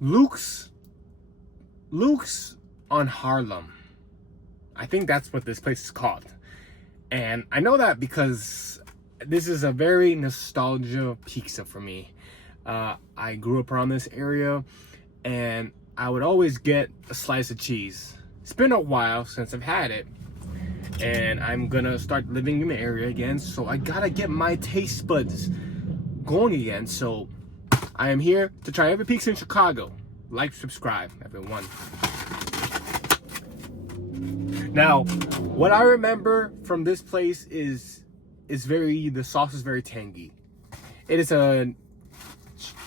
Luke's on Harlem. I think that's what this place is called. And I know that because this is a very nostalgia pizza for me. I grew up around this area and I would always get a slice of cheese. It's been a while since I've had it. And I'm gonna start living in the area again, so I gotta get my taste buds going again. So I am here to try every pizza in Chicago. Like, subscribe, everyone. Now, what I remember from this place is the sauce is very tangy. It is a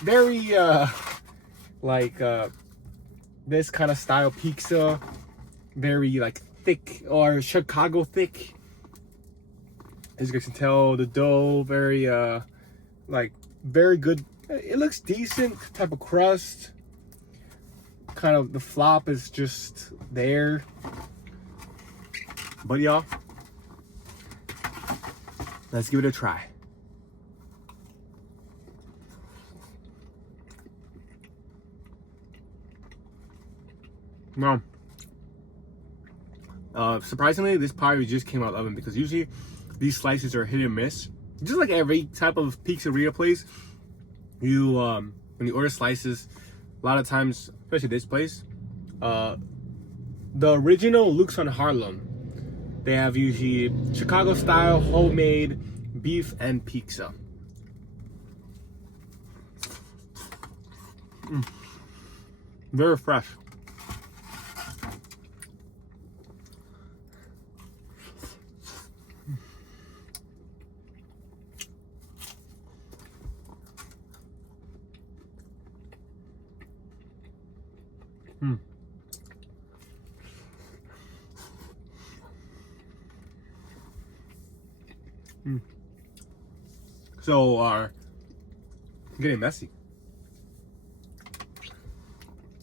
very this kind of style pizza, very like thick, or Chicago thick. As you guys can tell, the dough very very good. It looks decent type of crust. Kind of the flop is just there. But y'all, let's give it a try. Now, surprisingly, this probably just came out of the oven, because usually these slices are hit and miss. Just like every type of pizzeria place, you when you order slices, a lot of times, especially this place, the original Luke's on Harlem, they have usually Chicago style homemade beef and pizza. Very fresh. So, getting messy.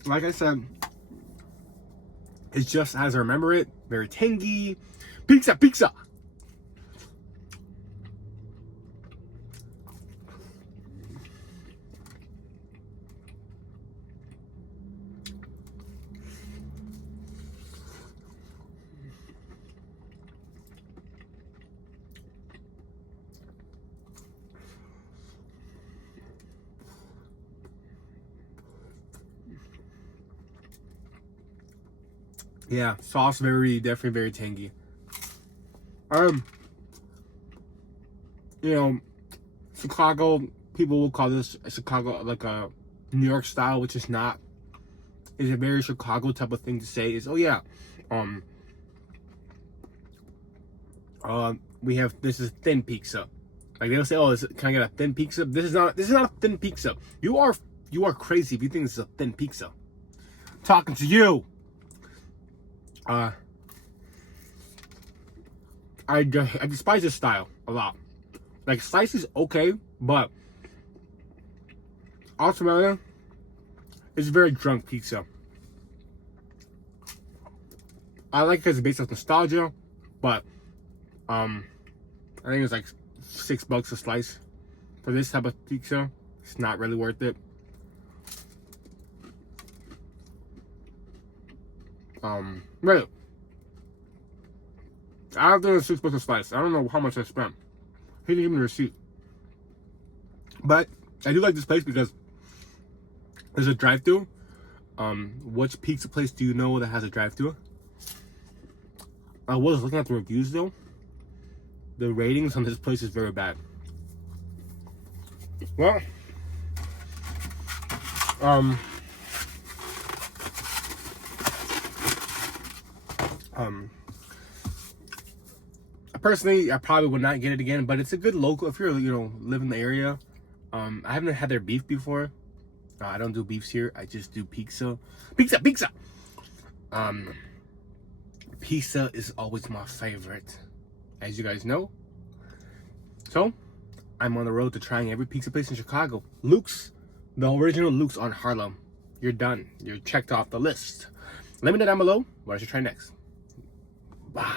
Like I said, it's just as I remember it, very tangy. Pizza, pizza! Yeah, sauce definitely very tangy. You know, Chicago, people will call this Chicago like a New York style, which is not. It's a very Chicago type of thing to say. Is, oh yeah, we have, this is thin pizza. Like they'll say, oh, can I get a thin pizza? This is not a thin pizza. You are crazy if you think this is a thin pizza. I'm talking to you. I despise this style a lot. Like, slice is okay, but ultimately, it's very drunk pizza. I like it because it's based off nostalgia, but I think it's like $6 a slice for this type of pizza. It's not really worth it. Really, I don't think it's $6 a slice. I don't know how much I spent. He didn't give me a receipt. But I do like this place because there's a drive-thru. Which pizza place do you know that has a drive-thru? I was looking at the reviews though. The ratings on this place is very bad. Well, personally, I probably would not get it again, but it's a good local, if you're, live in the area. I haven't had their beef before. I don't do beefs here. I just do pizza. Pizza! Pizza is always my favorite, as you guys know. So, I'm on the road to trying every pizza place in Chicago. Luke's, the original Luke's on Harlem. You're done. You're checked off the list. Let me know down below what I should try next. Bye.